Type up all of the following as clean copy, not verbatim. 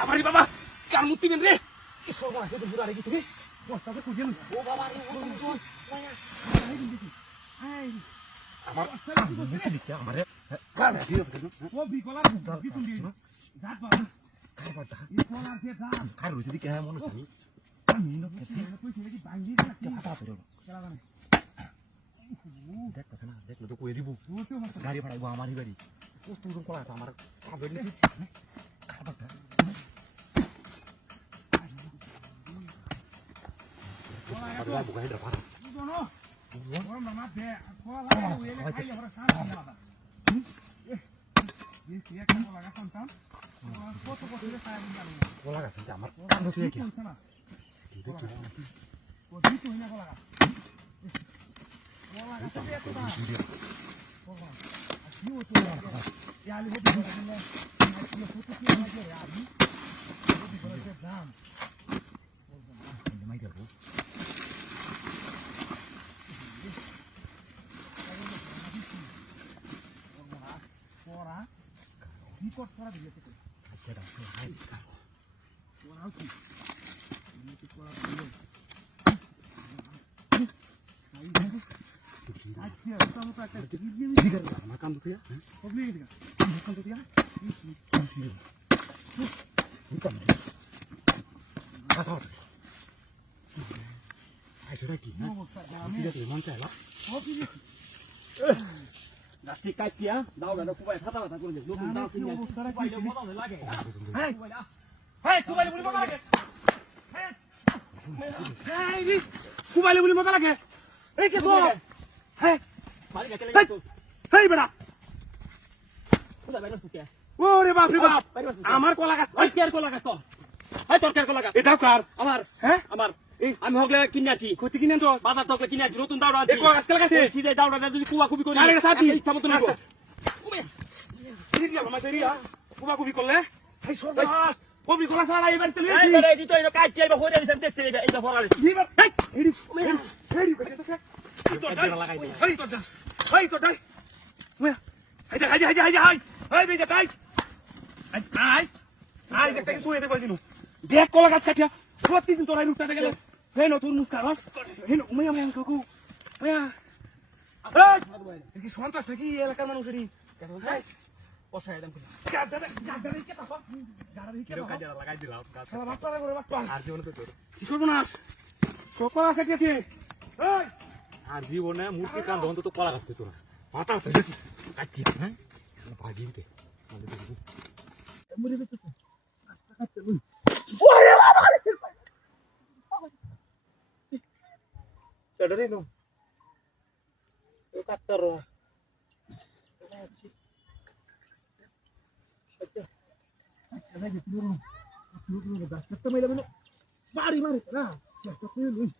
আমারে বাবা কার মুতি বেন রে সব আছে তো বুড়া রে কি বস্তাতে কুজেন ও বাবা রে ও আমার মুতি দিতে আমারে কাজ দিও ও বিকলা কি শুনবি জাত বাবা কার বাবা ই কোলা কে দাম কার রইছে দি কে মনে জানি আমি ন কেসি কই ছেলে কি ভাঙ্গি না পাতা পড়ো চলা জানে দেখ না দেখলে তো কই দিব গাড়ি ভাড়াইবো আমারই গাড়ি ও তুই কোলা আছে আমার খাবার নিতে খাবারটা কোলা বুকাই দা পারা দুনো ও মামা দে কোলা ওয়েলে খাই আমরা শান্তি না এই কি একটা কোলা গাছাম কত কত রে খাই আমি কোলা গাছ আমার কান্দ তুই কি ও দিতো না কোলা গাছ কোলা গাছ এত দাম কোলা কি হতো ইয়ালি হতো না আমি ফটো কি লাগে আমি হতো বড় দাম মাই গেল কোরা কি কর করা দিলে তো আচ্ছা দাও হাই কারো কোরা কি কি কোরা দিলে আচ্ছা তো তো একটা জিগার না কাম তো হ্যাঁ কবলি দিগা কাম তো দিয়া কি কাম কথা আই তোরা কি না আমি তো মন চাইলা ও কি নাস্তি কাটিয়া দাও না কুবাই ফাটা ফাটা করে লোক দাও কিনে কুবাইলে মজা লাগে হেই হেই কুবাইলে বলি মজা লাগে হেই কুবাইলে বলি মজা লাগে এই কে তো হেই মারি গেলে তো হেই বেটা কুদা বাইরে সুকে ওরে বাপ রে বাপ আমার কলা গাছ ওই কেয়ার কলা গাছ তো এই তোর কেয়ার কলা গাছ এটাও কার আমার হ্যাঁ আমার আমি হগলে কিনেছি ক্ষতি কিনে তো বাজার তকলে কিনেছি নতুন দাওড়া আছে দেখো আজকাল কাছে সিধে দাওড়াটা যদি কুবা কুবি করি আরে সাথী ইচ্ছা মত নিব কুবে কি দিয়া মামা দেরিয়া কুবা কুবি করলে এই সর্বনাশ কুবি কলা সারা এবার তেলে এই বেরে দিতো এনো কাটছি এবার হইরা দিছেন দেখতে এইটা ফরালে এই হেডি হেডি করে তো তো লাগাই দে এই তো এই তো দai হাই হাই হাই হাই হাই হাই বেজা টাই আইস আই দেখতে কি শুয়ে দে বলছিনু ব্যাগ কলা গাছ কাটিয়া প্রতিদিন তোরা রুটটা গেলে হেন তোর মুস্কারস হেন উমাইয়া মাইয়া কাকু মাইয়া এই কি সন্ত্রাস নাকি এলাকার মানুষেরই পয়সা একদম গাড়ি কে তাফা গাড়ি কে কাজে লাগাই দিলাম শালা বাট্টা করে বাট্টা আর জীবনে তো তোর কি করব না সকলা কাটিয়েছে এই আর জীবনে মূর্তি কান দন্ত তো কলা গাছ তোরা মাথা তো কাটি হ্যাঁ ভাগিতে মানে দেখি মুড়ি বেচতে রাস্তা কাটতে ওরে বাবা चढ़ नो तो काटता रहा अच्छा अच्छा नहीं दूर दस तक मेरे मैंने बारी मारे ना क्या तो फिर नहीं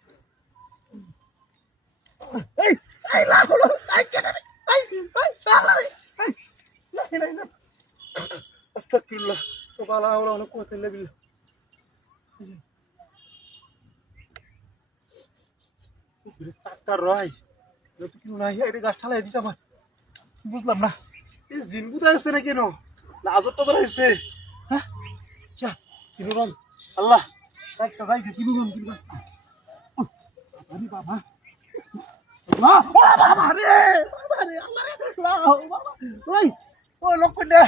ए लाखो आई क्या नहीं आई साला नहीं नहीं नहीं अस्तगफिरुल्लाह तो बाला वाला उन्हें को तेरे बिल ডাক্তার রয় তো কি না এই গাছ ঠালাই দিছ আমার বুঝলাম না এই জিনবুতা আছে না কেন না আজরটা ধরে হইছে হ্যাঁ আচ্ছা কিনুরান আল্লাহ একটা যাইছে কিনুরান কিনুরান আরে বাবা আল্লাহ বাবা রে আল্লাহ রে বাবা ওই ও লোক না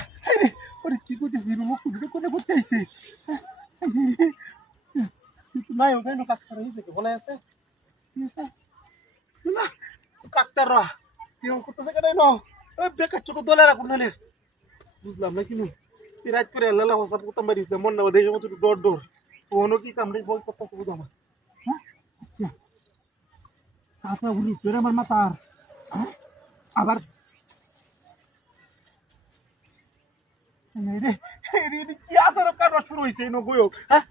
ওরে কি করতে জিনু মুখ কোনে করতে আইছে তুই নাই ওখানে ডাক্তার হইছে কি বলে আছে Bisa. Nah, karakter lah. Yang kutu saya kadang no. Bekas cukup dolar aku nalir. Buslam lagi nu. Tirat kure lala wasap kutu tambah di zaman na wadai jamu tu dor. Tuhono ki kamri boy kota sebut nama. Hah? Acha. Kata uli kure mar matar. Hah? Abar. Ini kiasa rokar rasur hoise no goyok. Hah?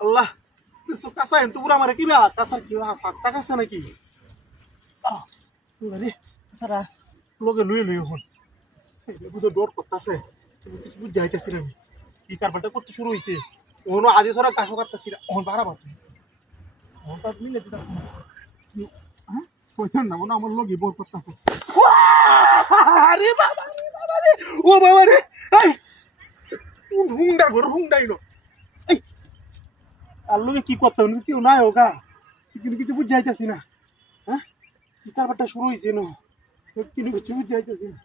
Allah. Suka saya untuk pura mereka bila kasar kira fakta kasar lagi. Ah, ini kasar ah. Logo lui hon. Ini butuh dor kota saya. Ini butuh jaya sih kami. Ikar benda kota suruh isi. Ono aja seorang kasih kata sih. On parah banget. On tak ini lebih tak. Hah? Kau nama nama logi bor kota tu. Wah, hari baba ni. Oh baba ni. Hey, hung dah ino. আর লোকে কি করতে হবে কেউ নাই ওকা কিন্তু কিছু বুঝাইতেছি না হ্যাঁ কি কারবারটা শুরু হয়েছে না কিন্তু কিছু বুঝাইতেছি না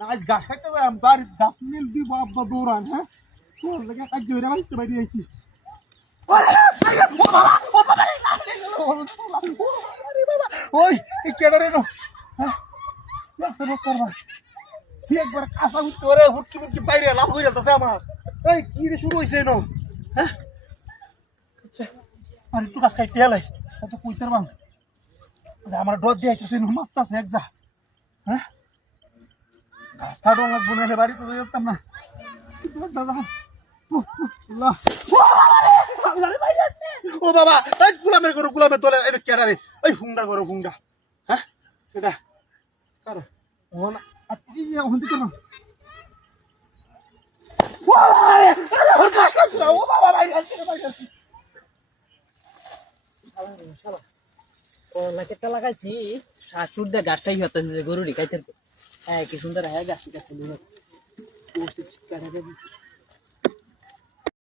আজ গাছ কাটতে যাই বাড়ির গাছ নীল দিব আব্বা দৌড়ান হ্যাঁ তোর লেগে কাজ ধরে বাড়িতে বাইরে আইছি ওই এই কেডারে নো হ্যাঁ করবা একবার কাঁচা উঠতে ওরে হুটকি মুটকি বাইরে লাভ হয়ে যাচ্ছে আমার এই কি রে শুরু হয়েছে নো হ্যাঁ আচ্ছা আর একটু গাছ খাইতে এলাই এত কইতার বাং আমার ডর দিয়ে আইতেছে নো মারতাছে এক যা হ্যাঁ গাছটা ডর লাগবো না বাড়িতে তো যেতাম না দাদা ও বাবা এই গুলামের করো গুলামের তোলে এটা কেডা রে ওই হুংডা করো হুংডা হ্যাঁ এটা কারো ও না আর কি হন্তি করো কেটে লাগাইছি শাশুর দিয়ে গাছটাই হতেছে গরুরি খাইতে হ্যাঁ কি সুন্দর হ্যাঁ গাছ